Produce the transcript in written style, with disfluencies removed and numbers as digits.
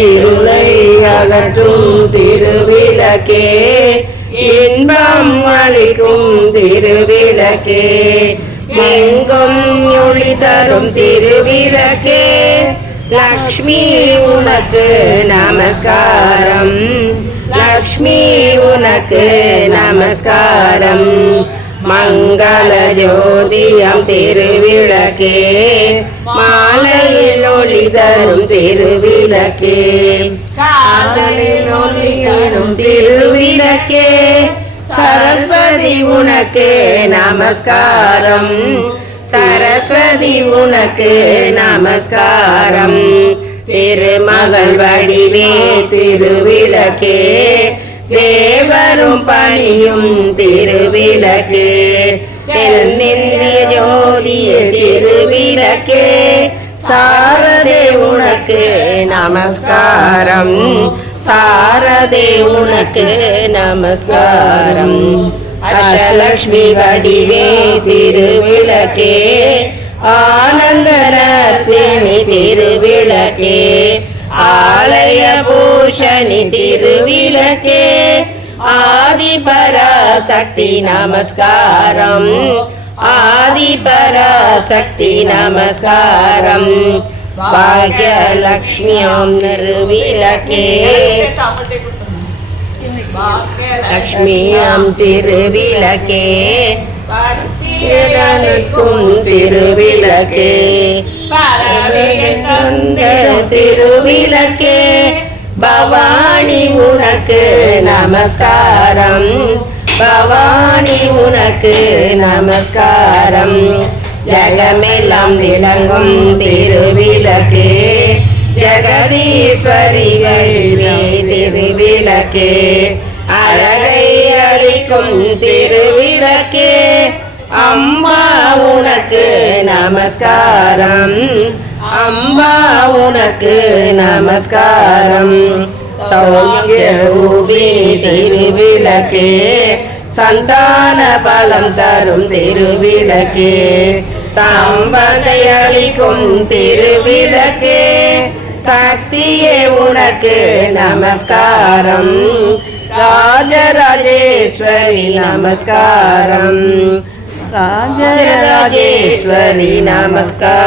இருளை அகற்றும் திருவிளக்கே, இன்பம் அளிக்கும் திருவிளக்கே, எங்கும் ஒளி தரும் திருவிளக்கே, லக்ஷ்மி உனக்கு நமஸ்காரம், லக்ஷ்மி உனக்கு நமஸ்காரம். மங்கள ஜோதியம் திருவிளக்கே, மாலையில் ஒளி தரும் திருவிளக்கே, காலையில் ஒளி தரும் திருவிளக்கே, சரஸ்வதி உனக்கு நமஸ்காரம், சரஸ்வதி உனக்கு நமஸ்காரம். திருமகள் வடிவே திருவிளக்கே, தேவரும் பணியும் திருவிளக்கே, தென்னிந்திய ஜோதிய திருவிளக்கே, சாரதே உனக்கு நமஸ்காரம், சாரதே உனக்கு நமஸ்காரம். அஷ்டலக்ஷ்மி வடிவே திருவிளக்கே, ஆனந்த ரத்தினி திருவிளக்கே, ஆலய பூஷணி திருவிளக்கே, ஆதிபராசக்தி நமஸ்காரம், ஆதிபராசக்தி நமஸ்காரம். பாக்யலக்ஷ்மியாம் திருவிளக்கே, லக்ஷ்மியாம் திருவிளக்கே, நிற்கும் திருவிளக்கே, திருவிளக்கே, பவானி உனக்கு நமஸ்காரம், பவானி உனக்கு நமஸ்காரம். ஜகமெல்லாம் விளங்கும் திருவிளக்கே, ஜெகதீஸ்வரிகள் திருவிளக்கே, அழகை அளிக்கும் திருவிளக்கே, அம்மா உனக்கு நமஸ்காரம், அம்மா உனக்கு நமஸ்காரம். சௌமிய ரூபிணி திருவிளக்கே, சந்தான பலம் தரும் திருவிளக்கே, சம்பந்தை அளிக்கும் திருவிளக்கே, சக்தியே உனக்கு நமஸ்காரம், ராஜராஜேஸ்வரி நமஸ்காரம், ராஜராஜேஸ்வரி நமஸ்காரம்.